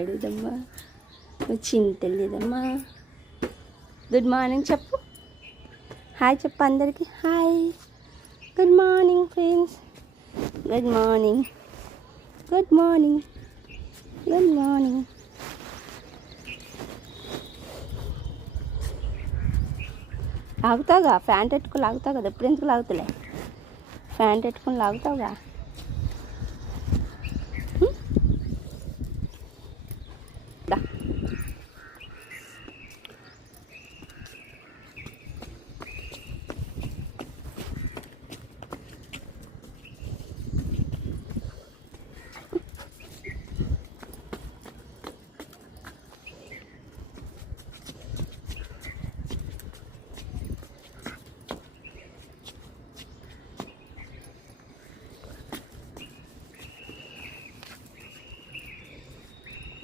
అడుగుదమ్మా, నువ్వు చింతలేదమ్మా. Good morning చెప్పు, హాయ్ చెప్పు అందరికి. Hi, good morning friends, good morning, good morning, good morning. లాగుతావుగా, ఫ్యాంట్ పెట్టుకుని లాగుతావు కదా, ఎప్పుడు ఎందుకు లాగుతలే? ఫ్యాంట్ పెట్టుకుని లాగుతావుగా. దా